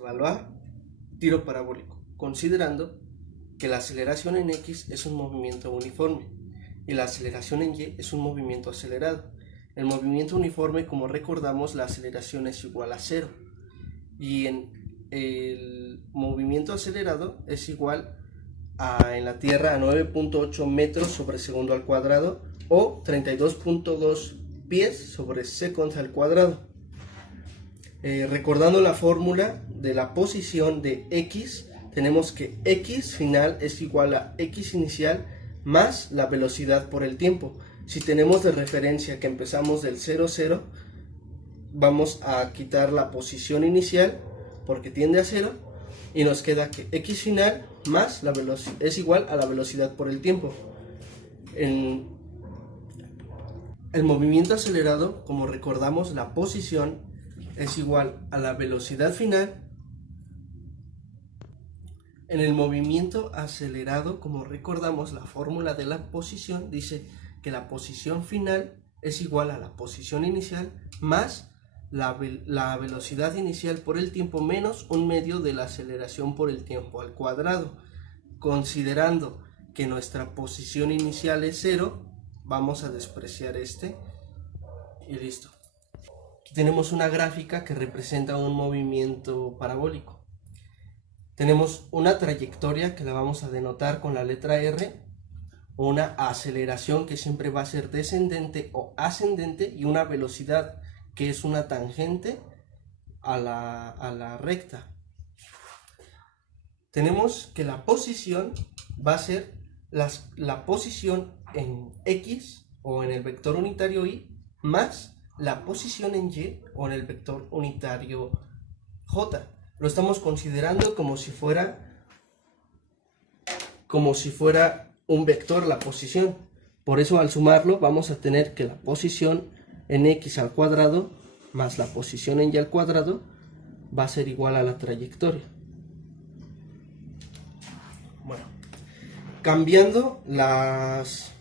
Evaluar tiro parabólico, considerando que la aceleración en X es un movimiento uniforme y la aceleración en Y es un movimiento acelerado. El movimiento uniforme, como recordamos, la aceleración es igual a 0 y en el movimiento acelerado es igual en la Tierra a 9.8 metros sobre segundo al cuadrado o 32.2 pies sobre seconds al cuadrado. Recordando la fórmula de la posición de X, tenemos que X final es igual a X inicial más la velocidad por el tiempo. Si tenemos de referencia que empezamos del 0, 0, vamos a quitar la posición inicial porque tiende a 0 y nos queda que X final más la velocidad es igual a la velocidad por el tiempo. En el movimiento acelerado, como recordamos, la posición es igual a la velocidad final. En el movimiento acelerado, como recordamos, la fórmula de la posición dice que la posición final es igual a la posición inicial más la velocidad inicial por el tiempo menos un medio de la aceleración por el tiempo al cuadrado. Considerando que nuestra posición inicial es 0, vamos a despreciar este y listo. Aquí tenemos una gráfica que representa un movimiento parabólico. Tenemos una trayectoria que la vamos a denotar con la letra R, una aceleración que siempre va a ser descendente o ascendente y una velocidad que es una tangente a la recta. Tenemos que la posición va a ser la posición en X o en el vector unitario Y más la posición en Y o en el vector unitario J. Lo estamos considerando como si fuera un vector la posición. Por eso al sumarlo vamos a tener que la posición en X al cuadrado más la posición en Y al cuadrado va a ser igual a la trayectoria. Bueno, cambiando las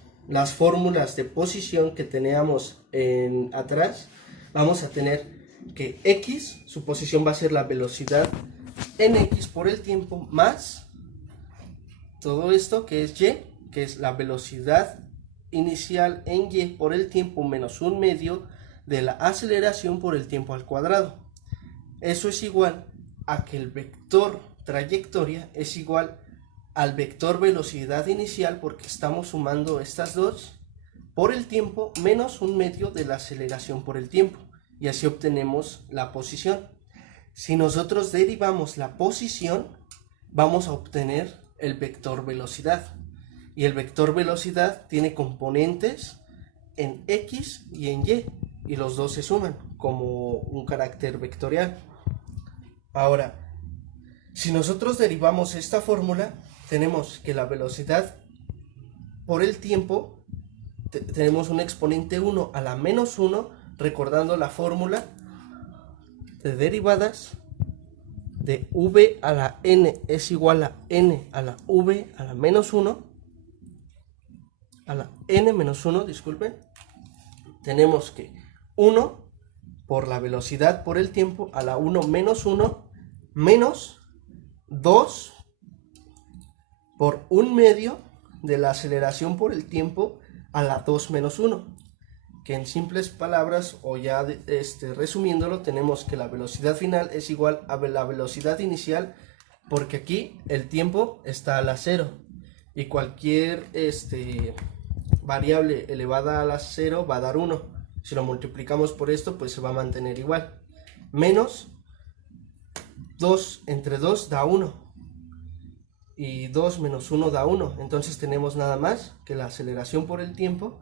fórmulas de posición que teníamos atrás, vamos a tener que X, su posición va a ser la velocidad en X por el tiempo más todo esto que es Y, que es la velocidad inicial en Y por el tiempo menos un medio de la aceleración por el tiempo al cuadrado. Eso es igual a que el vector trayectoria es igual al vector velocidad inicial, porque estamos sumando estas dos, por el tiempo menos un medio de la aceleración por el tiempo, y así obtenemos la posición. Si nosotros derivamos la posición, vamos a obtener el vector velocidad, y el vector velocidad tiene componentes en X y en Y los dos se suman como un carácter vectorial. Ahora, si nosotros derivamos esta fórmula, tenemos que la velocidad por el tiempo, tenemos un exponente 1 a la menos 1, recordando la fórmula de derivadas de v a la n es igual a n a la v a la menos 1, a la n menos 1, disculpen. Tenemos que 1 por la velocidad por el tiempo a la 1 menos 1 menos 2 por un medio de la aceleración por el tiempo a la 2 menos 1, que en simples palabras o ya resumiéndolo, tenemos que la velocidad final es igual a la velocidad inicial, porque aquí el tiempo está a la 0 y cualquier variable elevada a la 0 va a dar 1. Si lo multiplicamos por esto, pues se va a mantener igual, menos 2 entre 2 da 1 y 2 menos 1 da 1, entonces tenemos nada más que la aceleración por el tiempo,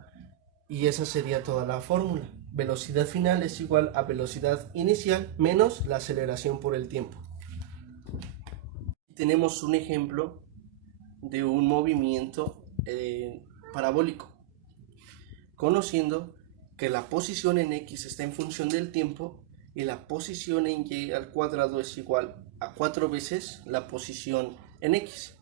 y esa sería toda la fórmula. Velocidad final es igual a velocidad inicial menos la aceleración por el tiempo. Tenemos un ejemplo de un movimiento parabólico, conociendo que la posición en X está en función del tiempo y la posición en Y al cuadrado es igual a 4 veces la posición en X.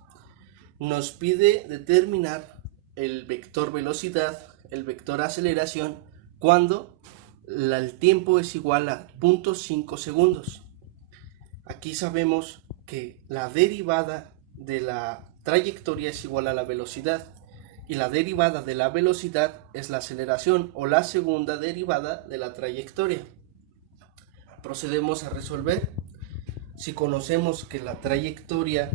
Nos pide determinar el vector velocidad, el vector aceleración, cuando el tiempo es igual a 0.5 segundos. aquí sabemos que la derivada de la trayectoria es igual a la velocidad, y la derivada de la velocidad es la aceleración o la segunda derivada de la trayectoria. Procedemos a resolver. Si conocemos que la trayectoria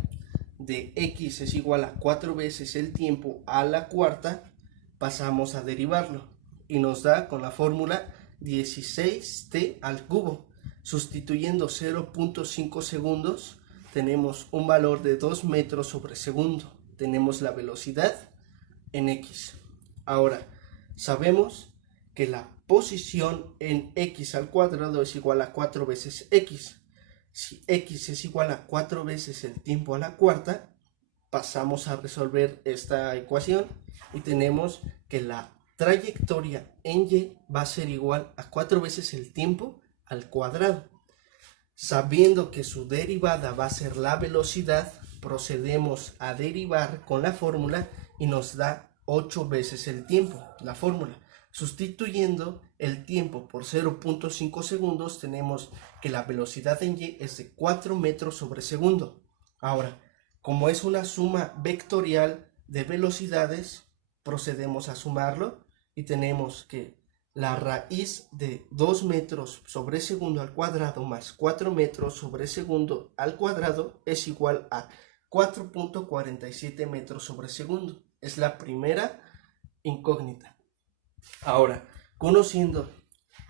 de x es igual a 4 veces el tiempo a la cuarta, pasamos a derivarlo y nos da con la fórmula 16t al cubo. Sustituyendo 0.5 segundos tenemos un valor de 2 metros sobre segundo. Tenemos la velocidad en x. Ahora sabemos que la posición en x al cuadrado es igual a 4 veces x. Si x es igual a 4 veces el tiempo a la cuarta, pasamos a resolver esta ecuación y tenemos que la trayectoria en y va a ser igual a 4 veces el tiempo al cuadrado. Sabiendo que su derivada va a ser la velocidad, procedemos a derivar con la fórmula y nos da 8 veces el tiempo, la fórmula. Sustituyendo el tiempo por 0.5 segundos, tenemos que la velocidad en y es de 4 metros sobre segundo. Ahora, como es una suma vectorial de velocidades, procedemos a sumarlo y tenemos que la raíz de 2 metros sobre segundo al cuadrado más 4 metros sobre segundo al cuadrado es igual a 4.47 metros sobre segundo. Es la primera incógnita. Ahora, conociendo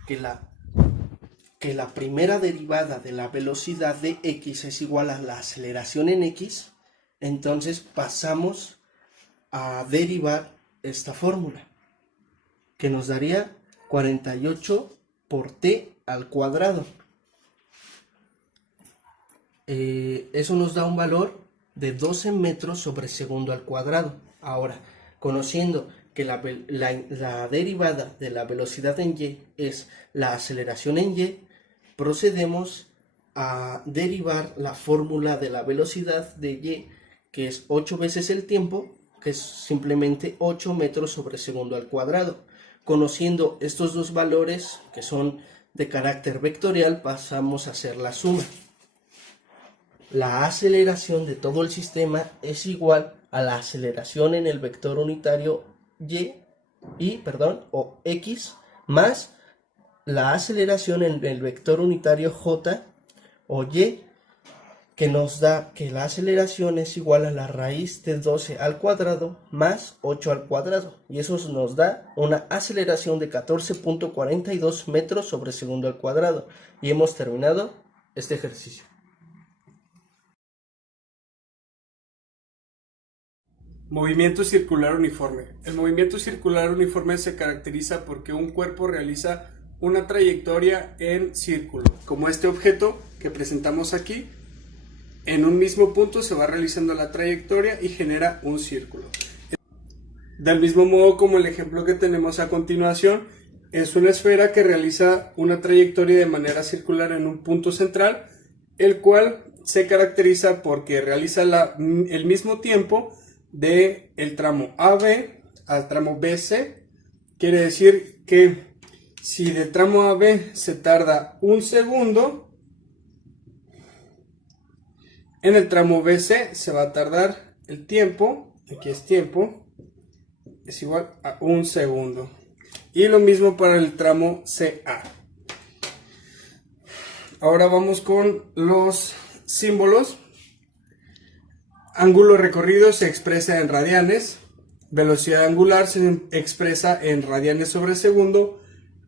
que la primera derivada de la velocidad de x es igual a la aceleración en x, entonces pasamos a derivar esta fórmula, que nos daría 48 por t al cuadrado. Eso nos da un valor de 12 metros sobre segundo al cuadrado. Ahora, conociendo que la derivada de la velocidad en y es la aceleración en y, procedemos a derivar la fórmula de la velocidad de y, que es 8 veces el tiempo, que es simplemente 8 metros sobre segundo al cuadrado. Conociendo estos dos valores, que son de carácter vectorial, pasamos a hacer la suma. La aceleración de todo el sistema es igual a la aceleración en el vector unitario o x, más la aceleración en el vector unitario j o y, que nos da que la aceleración es igual a la raíz de 12 al cuadrado más 8 al cuadrado, y eso nos da una aceleración de 14.42 metros sobre segundo al cuadrado. Y hemos terminado este ejercicio. Movimiento circular uniforme. El movimiento circular uniforme se caracteriza porque un cuerpo realiza una trayectoria en círculo, como este objeto que presentamos aquí. En un mismo punto se va realizando la trayectoria y genera un círculo. Del mismo modo como el ejemplo que tenemos a continuación, es una esfera que realiza una trayectoria de manera circular en un punto central, el cual se caracteriza porque realiza el mismo tiempo de el tramo AB al tramo BC. Quiere decir que si de tramo AB se tarda un segundo, en el tramo BC se va a tardar el tiempo, aquí es tiempo, es igual a un segundo. Y lo mismo para el tramo CA. Ahora vamos con los símbolos. Ángulo recorrido se expresa en radianes. Velocidad angular se expresa en radianes sobre segundo.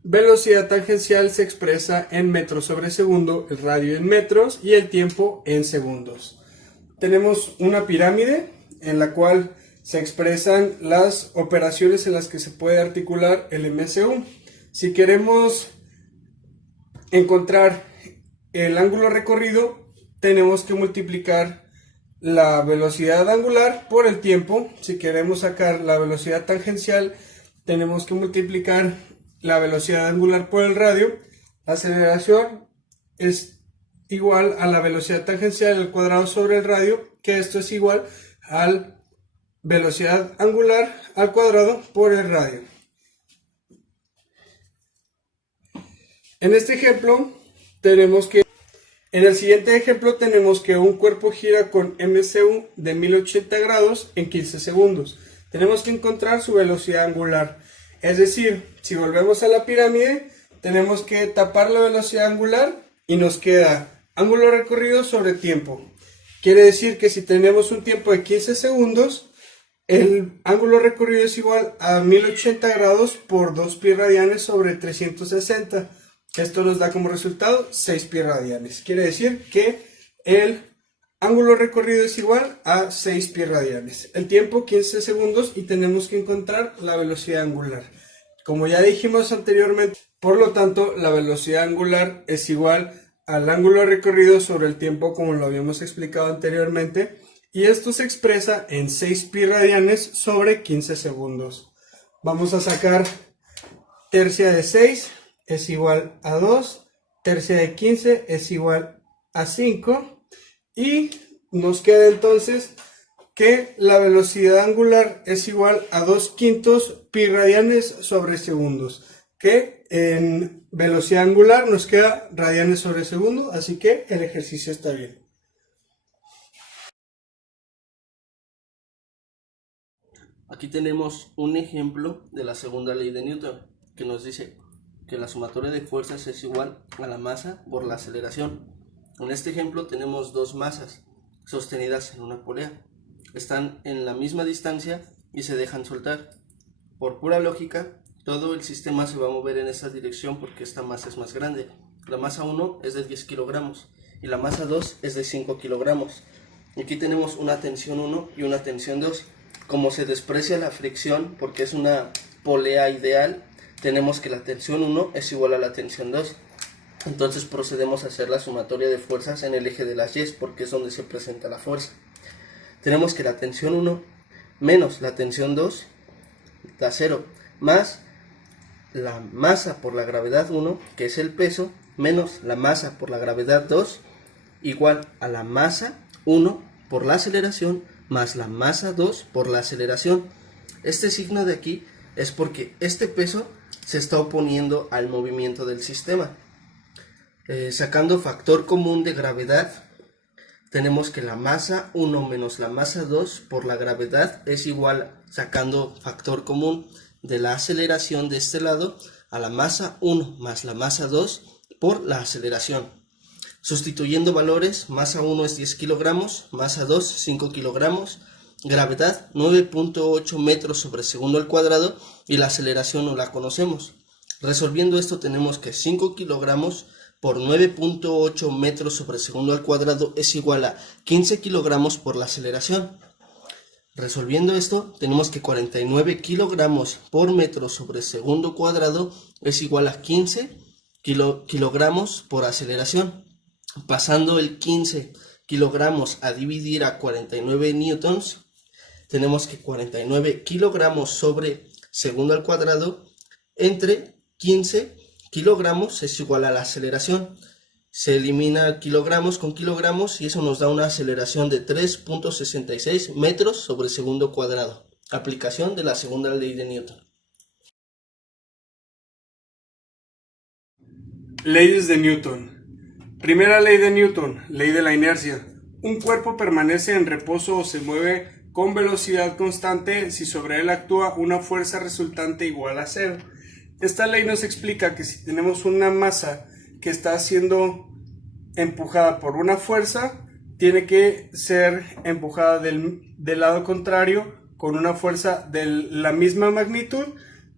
Velocidad tangencial se expresa en metros sobre segundo, el radio en metros y el tiempo en segundos. Tenemos una pirámide en la cual se expresan las operaciones en las que se puede articular el MSU. Si queremos encontrar el ángulo recorrido, tenemos que multiplicar la velocidad angular por el tiempo. Si queremos sacar la velocidad tangencial, tenemos que multiplicar la velocidad angular por el radio. La aceleración es igual a la velocidad tangencial al cuadrado sobre el radio, que esto es igual a la velocidad angular al cuadrado por el radio. En este ejemplo tenemos que En el siguiente ejemplo tenemos que un cuerpo gira con MCU de 1080 grados en 15 segundos. Tenemos que encontrar su velocidad angular. Es decir, si volvemos a la pirámide, tenemos que tapar la velocidad angular y nos queda ángulo recorrido sobre tiempo. Quiere decir que si tenemos un tiempo de 15 segundos, el ángulo recorrido es igual a 1080 grados por 2 pi radianes sobre 360. Esto nos da como resultado 6 pi radianes. Quiere decir que el ángulo recorrido es igual a 6 pi radianes. El tiempo 15 segundos y tenemos que encontrar la velocidad angular. Como ya dijimos anteriormente, por lo tanto la velocidad angular es igual al ángulo recorrido sobre el tiempo, como lo habíamos explicado anteriormente. Y esto se expresa en 6 pi radianes sobre 15 segundos. Vamos a sacar tercia de 6 es igual a 2, tercia de 15 es igual a 5 y nos queda entonces que la velocidad angular es igual a 2/5 pi radianes sobre segundos, que en velocidad angular nos queda radianes sobre segundo, así que el ejercicio está bien. Aquí tenemos un ejemplo de la segunda ley de Newton, que nos dice que la sumatoria de fuerzas es igual a la masa por la aceleración. En este ejemplo tenemos dos masas sostenidas en una polea. Están en la misma distancia y se dejan soltar. Por pura lógica, todo el sistema se va a mover en esta dirección porque esta masa es más grande. La masa 1 es de 10 kilogramos y la masa 2 es de 5 kilogramos. Aquí tenemos una tensión 1 y una tensión 2. Como se desprecia la fricción porque es una polea ideal, tenemos que la tensión 1 es igual a la tensión 2. Entonces procedemos a hacer la sumatoria de fuerzas en el eje de las Y porque es donde se presenta la fuerza. Tenemos que la tensión 1 menos la tensión 2 da 0, más la masa por la gravedad 1, que es el peso, menos la masa por la gravedad 2, igual a la masa 1 por la aceleración más la masa 2 por la aceleración. Este signo de aquí es porque este peso se está oponiendo al movimiento del sistema. Sacando factor común de gravedad, tenemos que la masa 1 menos la masa 2 por la gravedad es igual, sacando factor común de la aceleración de este lado, a la masa 1 más la masa 2 por la aceleración. Sustituyendo valores, masa 1 es 10 kilogramos, masa 2 5 kilogramos, gravedad 9.8 metros sobre segundo al cuadrado y la aceleración no la conocemos. Resolviendo esto tenemos que 5 kilogramos por 9.8 metros sobre segundo al cuadrado es igual a 15 kilogramos por la aceleración. Resolviendo esto tenemos que 49 kilogramos por metro sobre segundo cuadrado es igual a 15 kilogramos por aceleración. Pasando el 15 kilogramos a dividir a 49 newtons, tenemos que 49 kilogramos sobre segundo al cuadrado entre 15 kilogramos es igual a la aceleración. Se elimina kilogramos con kilogramos y eso nos da una aceleración de 3.66 metros sobre segundo cuadrado. Aplicación de la segunda ley de Newton. Leyes de Newton. Primera ley de Newton, ley de la inercia. Un cuerpo permanece en reposo o se mueve con velocidad constante si sobre él actúa una fuerza resultante igual a 0. Esta ley nos explica que si tenemos una masa que está siendo empujada por una fuerza, tiene que ser empujada del lado contrario con una fuerza de la misma magnitud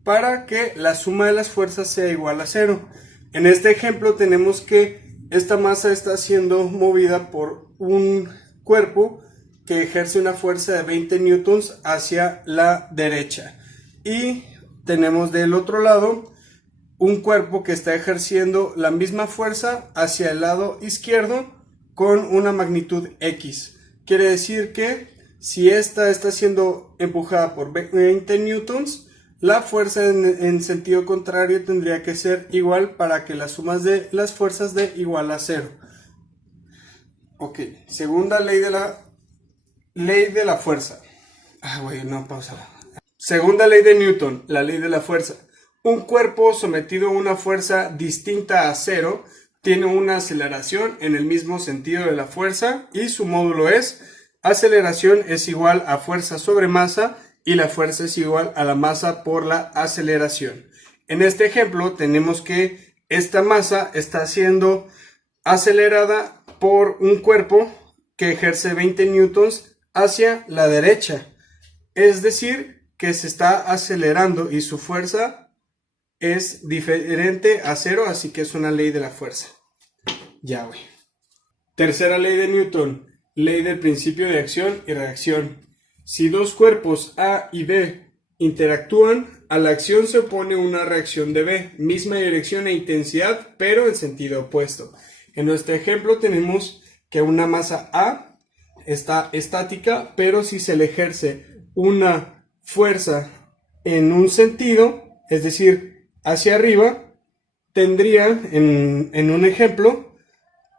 para que la suma de las fuerzas sea igual a 0. En este ejemplo tenemos que esta masa está siendo movida por un cuerpo que ejerce una fuerza de 20 newtons hacia la derecha. Y tenemos del otro lado un cuerpo que está ejerciendo la misma fuerza hacia el lado izquierdo con una magnitud X. Quiere decir que si esta está siendo empujada por 20 newtons, la fuerza en sentido contrario tendría que ser igual para que las sumas de las fuerzas dé igual a 0. Ok, segunda ley de la fuerza. Pausa. Segunda ley de Newton, la ley de la fuerza. Un cuerpo sometido a una fuerza distinta a 0 tiene una aceleración en el mismo sentido de la fuerza y su módulo es aceleración es igual a fuerza sobre masa y la fuerza es igual a la masa por la aceleración. En este ejemplo tenemos que esta masa está siendo acelerada por un cuerpo que ejerce 20 newtons hacia la derecha. Es decir, que se está acelerando y su fuerza es diferente a cero, así que es una ley de la fuerza. Ya, güey. Tercera ley de Newton, ley del principio de acción y reacción. Si dos cuerpos A y B interactúan, a la acción se opone una reacción de B, misma dirección e intensidad, pero en sentido opuesto. En nuestro ejemplo tenemos que una masa A está estática, pero si se le ejerce una fuerza en un sentido, es decir, hacia arriba, tendría, en un ejemplo,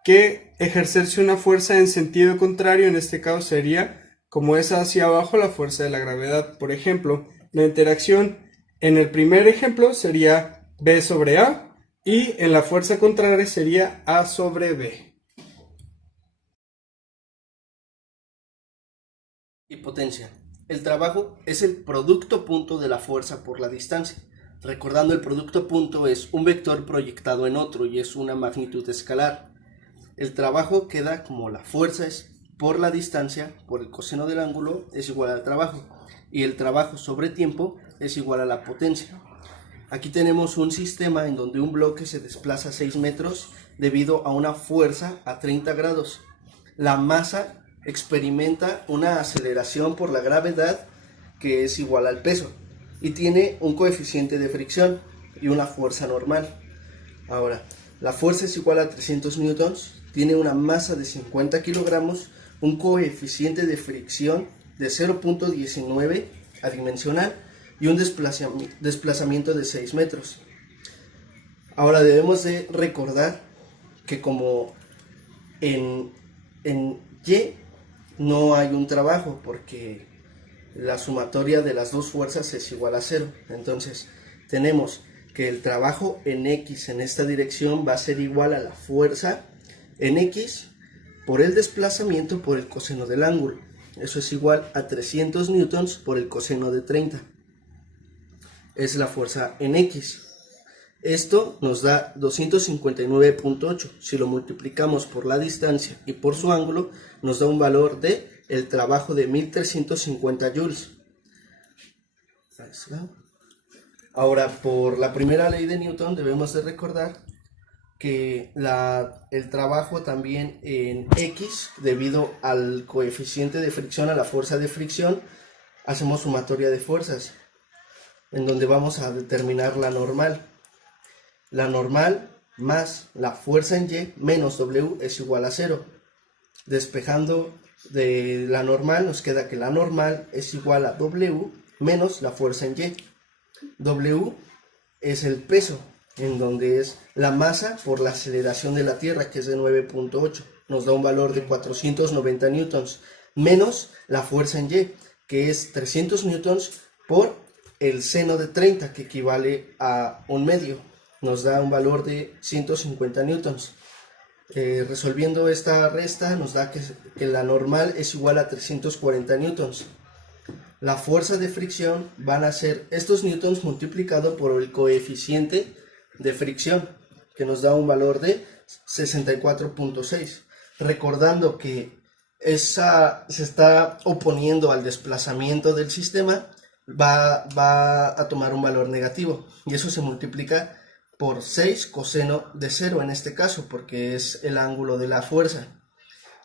que ejercerse una fuerza en sentido contrario. En este caso sería, como es hacia abajo, la fuerza de la gravedad. Por ejemplo, la interacción en el primer ejemplo sería B sobre A y en la fuerza contraria sería A sobre B. Y potencia. El trabajo es el producto punto de la fuerza por la distancia. Recordando, el producto punto es un vector proyectado en otro y es una magnitud escalar. El trabajo queda como la fuerza es por la distancia, por el coseno del ángulo, es igual al trabajo. Y el trabajo sobre tiempo es igual a la potencia. Aquí tenemos un sistema en donde un bloque se desplaza 6 metros debido a una fuerza a 30 grados. La masa experimenta una aceleración por la gravedad que es igual al peso y tiene un coeficiente de fricción y una fuerza normal. Ahora, la fuerza es igual a 300 newtons, tiene una masa de 50 kilogramos, un coeficiente de fricción de 0.19 adimensional y un desplazamiento de 6 metros. Ahora debemos de recordar que como en Y no hay un trabajo porque la sumatoria de las dos fuerzas es igual a 0. Entonces tenemos que el trabajo en X en esta dirección va a ser igual a la fuerza en X por el desplazamiento por el coseno del ángulo. Eso es igual a 300 newtons por el coseno de 30. Es la fuerza en X. Esto nos da 259.8. Si lo multiplicamos por la distancia y por su ángulo, nos da un valor de el trabajo de 1350 joules. Ahora, por la primera ley de Newton debemos de recordar que el trabajo también en X, debido al coeficiente de fricción, a la fuerza de fricción, hacemos sumatoria de fuerzas, en donde vamos a determinar la normal. La normal más la fuerza en Y menos W es igual a 0. Despejando de la normal nos queda que la normal es igual a W menos la fuerza en Y. W es el peso, en donde es la masa por la aceleración de la Tierra, que es de 9.8. Nos da un valor de 490 newtons, menos la fuerza en Y, que es 300 newtons por el seno de 30, que equivale a un medio. Nos da un valor de 150 newtons. Resolviendo esta resta nos da que la normal es igual a 340 newtons. La fuerza de fricción van a ser estos newtons multiplicado por el coeficiente de fricción, que nos da un valor de 64.6. Recordando que se está oponiendo al desplazamiento del sistema, va a tomar un valor negativo, y eso se multiplica por 6 coseno de 0 en este caso, porque es el ángulo de la fuerza,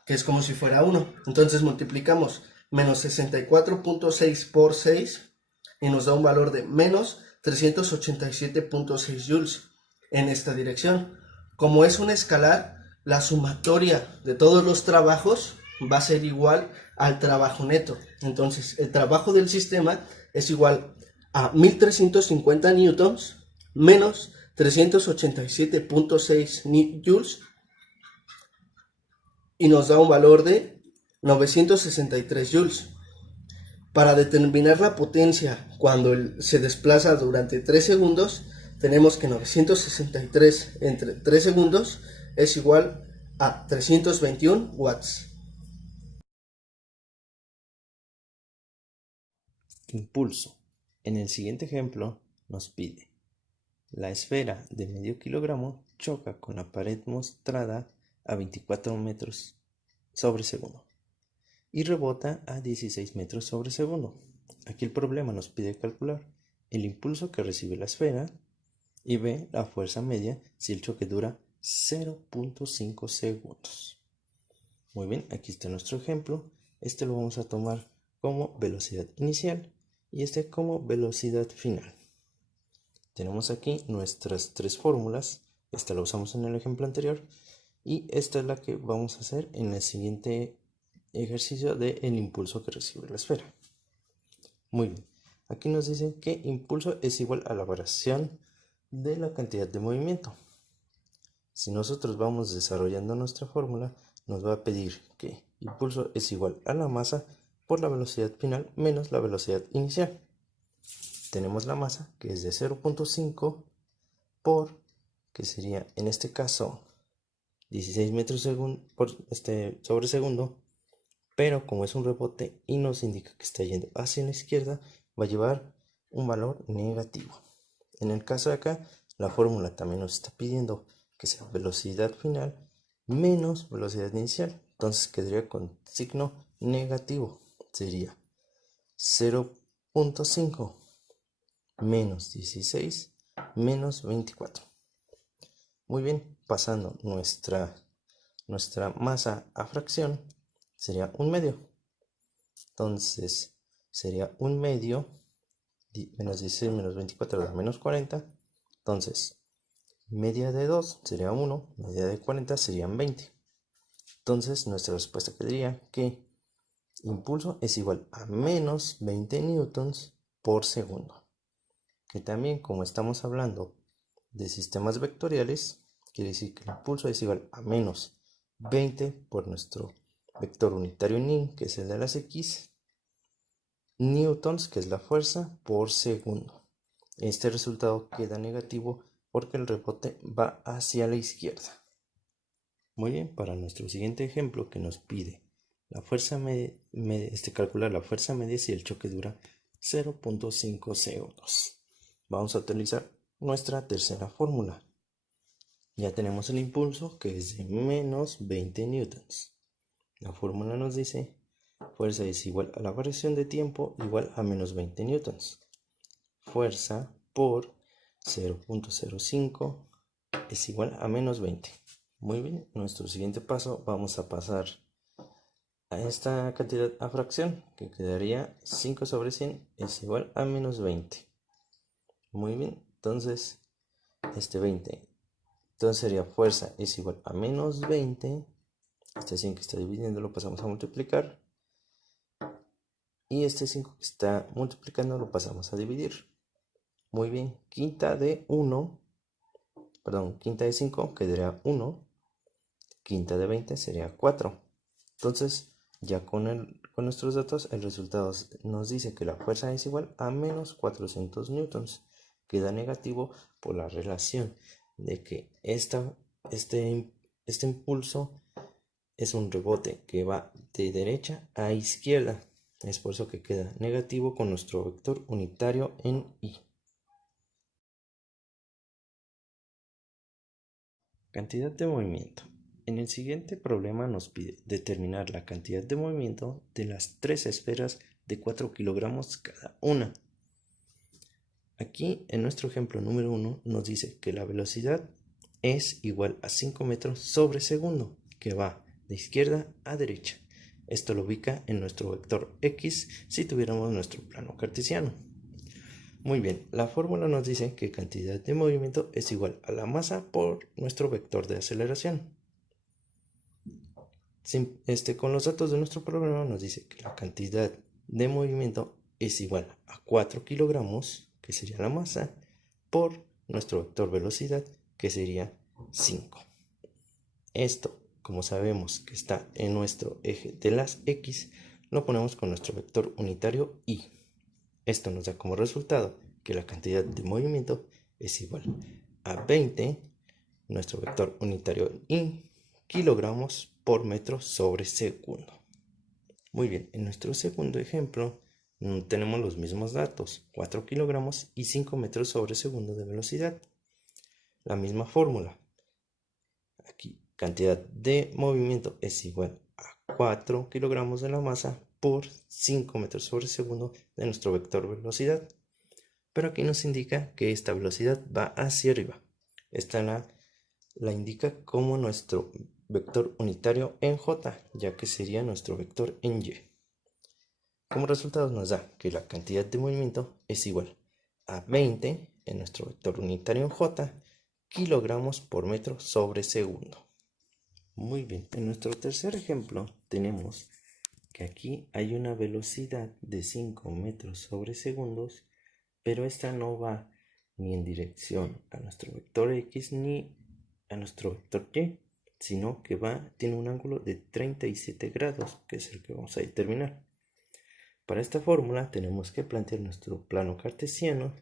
que es como si fuera 1. Entonces multiplicamos menos 64.6 por 6 y nos da un valor de menos 387.6 joules en esta dirección. Como es un escalar, la sumatoria de todos los trabajos va a ser igual al trabajo neto. Entonces el trabajo del sistema es igual a 1350 newtons menos 387.6 joules y nos da un valor de 963 joules. Para determinar la potencia cuando se desplaza durante 3 segundos, tenemos que 963 entre 3 segundos es igual a 321 watts. Impulso. En el siguiente ejemplo nos pide: la esfera de medio kilogramo choca con la pared mostrada a 24 metros sobre segundo y rebota a 16 metros sobre segundo. Aquí el problema nos pide calcular el impulso que recibe la esfera y B, la fuerza media si el choque dura 0.5 segundos. Muy bien, aquí está nuestro ejemplo. Este lo vamos a tomar como velocidad inicial y este como velocidad final. Tenemos aquí nuestras tres fórmulas. Esta la usamos en el ejemplo anterior y esta es la que vamos a hacer en el siguiente ejercicio del impulso que recibe la esfera. Muy bien, aquí nos dice que impulso es igual a la variación de la cantidad de movimiento. Si nosotros vamos desarrollando nuestra fórmula, nos va a pedir que impulso es igual a la masa por la velocidad final menos la velocidad inicial. Tenemos la masa que es de 0.5 por, que sería en este caso 16 metros sobre segundo, pero como es un rebote y nos indica que está yendo hacia la izquierda, va a llevar un valor negativo. En el caso de acá, la fórmula también nos está pidiendo que sea velocidad final menos velocidad inicial, entonces quedaría con signo negativo. Sería 0.5 menos 16 menos 24. Muy bien, pasando nuestra masa a fracción, sería un medio. Entonces sería un medio, menos 16 menos 24 da menos 40. Entonces media de 2 sería 1, media de 40 serían 20. Entonces nuestra respuesta quedaría que impulso es igual a menos 20 newtons por segundo. Que también, como estamos hablando de sistemas vectoriales, quiere decir que el impulso es igual a menos 20 por nuestro vector unitario N, que es el de las X, newtons, que es la fuerza, por segundo. Este resultado queda negativo porque el rebote va hacia la izquierda. Muy bien, para nuestro siguiente ejemplo que nos pide la fuerza calcular la fuerza media si el choque dura 0.5 segundos. Vamos a utilizar nuestra tercera fórmula. Ya tenemos el impulso que es de menos 20 newtons. La fórmula nos dice fuerza es igual a la variación de tiempo igual a menos 20 newtons. Fuerza por 0.05 es igual a menos 20. Muy bien, nuestro siguiente paso vamos a pasar a esta cantidad a fracción, que quedaría 5 sobre 100 es igual a menos 20. Muy bien, entonces 20. Entonces sería fuerza es igual a menos 20. Este 100 que está dividiendo lo pasamos a multiplicar. Y este 5 que está multiplicando lo pasamos a dividir. Muy bien, quinta de 5 quedaría 1. Quinta de 20 sería 4. Entonces, ya con nuestros datos, el resultado nos dice que la fuerza es igual a menos 400 newtons. Queda negativo por la relación de que este impulso es un rebote que va de derecha a izquierda. Es por eso que queda negativo con nuestro vector unitario en Y. Cantidad de movimiento. En el siguiente problema nos pide determinar la cantidad de movimiento de las tres esferas de 4 kilogramos cada una. Aquí en nuestro ejemplo número 1 nos dice que la velocidad es igual a 5 metros sobre segundo, que va de izquierda a derecha. Esto lo ubica en nuestro vector X si tuviéramos nuestro plano cartesiano. Muy bien, la fórmula nos dice que cantidad de movimiento es igual a la masa por nuestro vector de aceleración. Con los datos de nuestro problema nos dice que la cantidad de movimiento es igual a 4 kilogramos, que sería la masa, por nuestro vector velocidad, que sería 5. Esto, como sabemos que está en nuestro eje de las X, lo ponemos con nuestro vector unitario Y. Esto nos da como resultado que la cantidad de movimiento es igual a 20 nuestro vector unitario en kilogramos por metro sobre segundo. Muy bien, en nuestro segundo ejemplo tenemos los mismos datos, 4 kilogramos y 5 metros sobre segundo de velocidad. La misma fórmula. Aquí, cantidad de movimiento es igual a 4 kilogramos de la masa por 5 metros sobre segundo de nuestro vector velocidad. Pero aquí nos indica que esta velocidad va hacia arriba. Esta la indica como nuestro vector unitario en J, ya que sería nuestro vector en Y. Como resultado nos da que la cantidad de movimiento es igual a 20 en nuestro vector unitario en J, kilogramos por metro sobre segundo. Muy bien, en nuestro tercer ejemplo tenemos que aquí hay una velocidad de 5 metros sobre segundos, pero esta no va ni en dirección a nuestro vector X ni a nuestro vector Y, sino que tiene un ángulo de 37 grados, que es el que vamos a determinar. Para esta fórmula tenemos que plantear nuestro plano cartesiano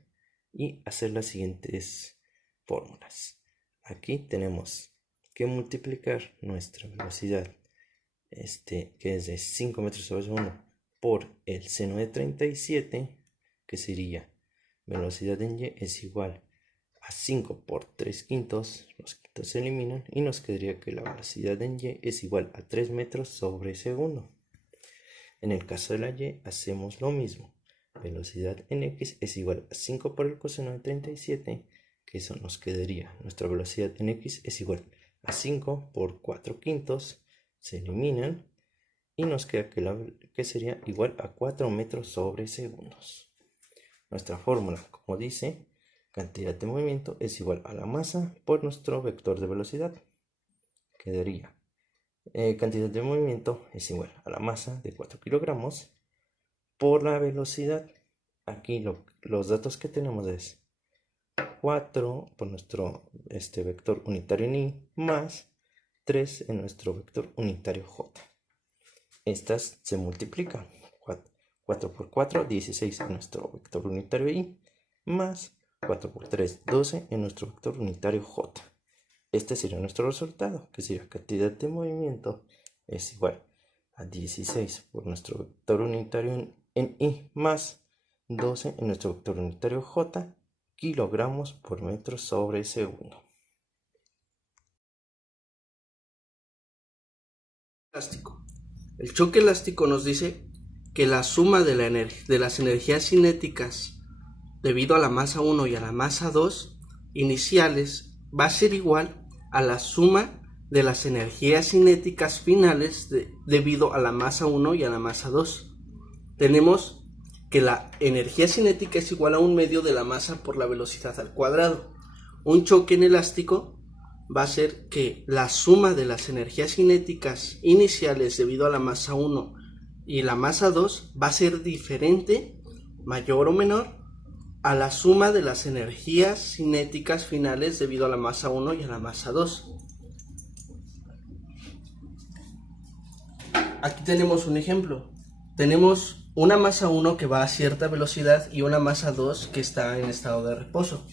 y hacer las siguientes fórmulas. Aquí tenemos que multiplicar nuestra velocidad, que es de 5 metros sobre segundo, por el seno de 37, que sería velocidad en Y es igual a 5 por 3 quintos, los quintos se eliminan y nos quedaría que la velocidad en Y es igual a 3 metros sobre segundo. En el caso de la Y hacemos lo mismo, velocidad en X es igual a 5 por el coseno de 37, que eso nos quedaría, nuestra velocidad en X es igual a 5 por 4 quintos, se eliminan y nos queda que sería igual a 4 metros sobre segundos. Nuestra fórmula, como dice, cantidad de movimiento es igual a la masa por nuestro vector de velocidad. Quedaría cantidad de movimiento es igual a la masa de 4 kilogramos por la velocidad. Aquí los datos que tenemos es 4 por nuestro vector unitario en Y más 3 en nuestro vector unitario J. Estas se multiplican. 4 por 4, 16 en nuestro vector unitario Y, más 4 por 3, 12 en nuestro vector unitario J. Este sería nuestro resultado, que sería cantidad de movimiento es igual a 16 por nuestro vector unitario en Y, más 12 en nuestro vector unitario J, kilogramos por metro sobre segundo. Elástico. El choque elástico nos dice que la suma de las energías cinéticas debido a la masa 1 y a la masa 2 iniciales va a ser igual a la suma de las energías cinéticas finales debido a la masa 1 y a la masa 2. Tenemos que la energía cinética es igual a un medio de la masa por la velocidad al cuadrado. Un choque en elástico va a ser que la suma de las energías cinéticas iniciales debido a la masa 1 y la masa 2 va a ser diferente, mayor o menor, a la suma de las energías cinéticas finales debido a la masa 1 y a la masa 2. Aquí tenemos un ejemplo. Tenemos una masa 1 que va a cierta velocidad y una masa 2 que está en estado de reposo.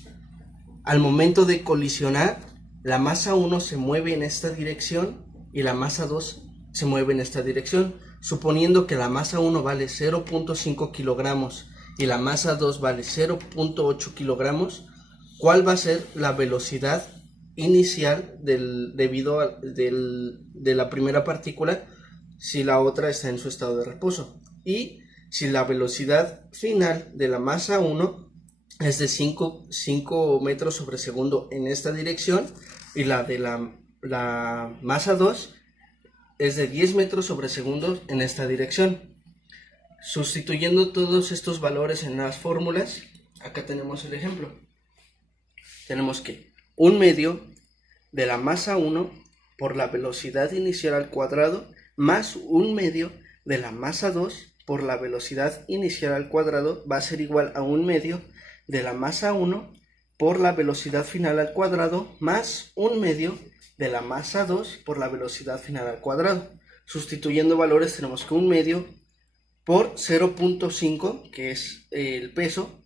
Al momento de colisionar, la masa 1 se mueve en esta dirección y la masa 2 se mueve en esta dirección, suponiendo que la masa 1 vale 0.5 kilogramos y la masa 2 vale 0.8 kilogramos. ¿Cuál va a ser la velocidad inicial de la primera partícula si la otra está en su estado de reposo? Y si la velocidad final de la masa 1 es de 5 metros sobre segundo en esta dirección y la de la masa 2 es de 10 metros sobre segundo en esta dirección. Sustituyendo todos estos valores en las fórmulas, acá tenemos el ejemplo. Tenemos que un medio de la masa 1 por la velocidad inicial al cuadrado más un medio de la masa 2 por la velocidad inicial al cuadrado va a ser igual a un medio de la masa 1 por la velocidad final al cuadrado más un medio de la masa 2 por la velocidad final al cuadrado. Sustituyendo valores tenemos que un medio por 0.5, que es el peso,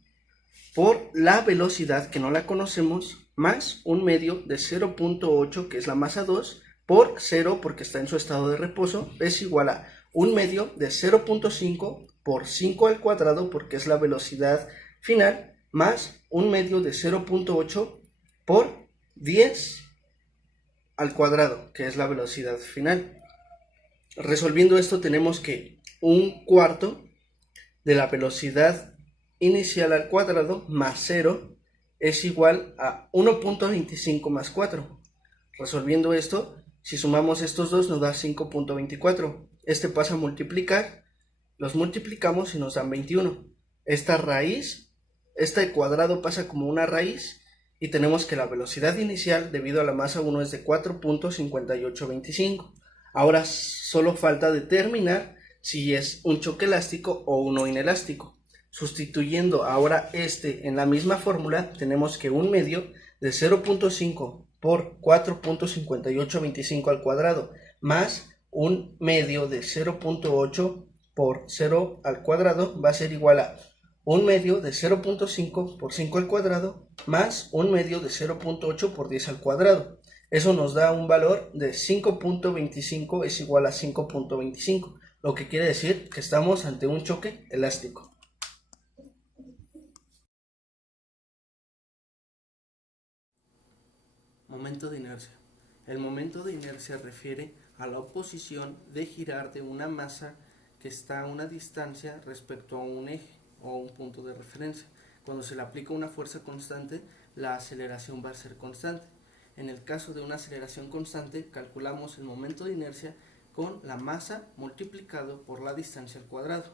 por la velocidad que no la conocemos, más 1/2 de 0.8, que es la masa 2, por 0, porque está en su estado de reposo, es igual a 1/2 de 0.5 por 5 al cuadrado, porque es la velocidad final, más 1/2 de 0.8 por 10 al cuadrado, que es la velocidad final. Resolviendo esto tenemos que 1/4 de la velocidad inicial al cuadrado más 0 es igual a 1.25 más 4. Resolviendo esto, si sumamos estos dos nos da 5.24. Este pasa a multiplicar, los multiplicamos y nos dan 21. Esta raíz, este cuadrado pasa como una raíz y tenemos que la velocidad inicial debido a la masa 1 es de 4.5825. Ahora solo falta determinar si es un choque elástico o uno inelástico. Sustituyendo ahora en la misma fórmula, tenemos que 1/2 de 0.5 por 4.5825 al cuadrado más 1/2 de 0.8 por 0 al cuadrado va a ser igual a 1/2 de 0.5 por 5 al cuadrado más 1/2 de 0.8 por 10 al cuadrado. Eso nos da un valor de 5.25 es igual a 5.25, lo que quiere decir que estamos ante un choque elástico. Momento de inercia. El momento de inercia refiere a la oposición de girar de una masa que está a una distancia respecto a un eje o un punto de referencia. Cuando se le aplica una fuerza constante, la aceleración va a ser constante. En el caso de una aceleración constante, calculamos el momento de inercia con la masa multiplicado por la distancia al cuadrado.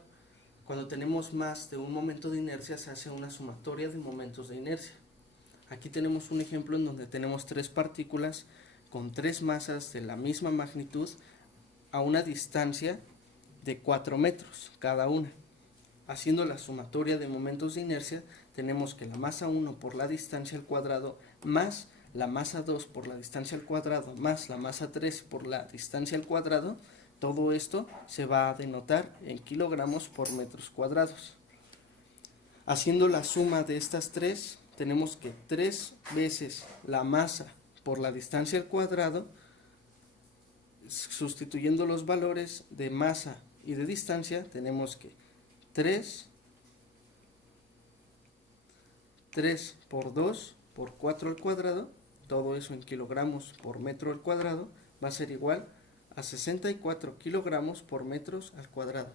Cuando tenemos más de un momento de inercia, se hace una sumatoria de momentos de inercia. Aquí tenemos un ejemplo en donde tenemos 3 partículas con 3 masas de la misma magnitud a una distancia de 4 metros cada una. Haciendo la sumatoria de momentos de inercia, tenemos que la masa 1 por la distancia al cuadrado más la masa 2 por la distancia al cuadrado más la masa 3 por la distancia al cuadrado, todo esto se va a denotar en kilogramos por metros cuadrados. Haciendo la suma de estas 3, tenemos que 3 veces la masa por la distancia al cuadrado, sustituyendo los valores de masa y de distancia, tenemos que 3 por 2 por 4 al cuadrado, todo eso en kilogramos por metro al cuadrado, va a ser igual a 64 kilogramos por metros al cuadrado.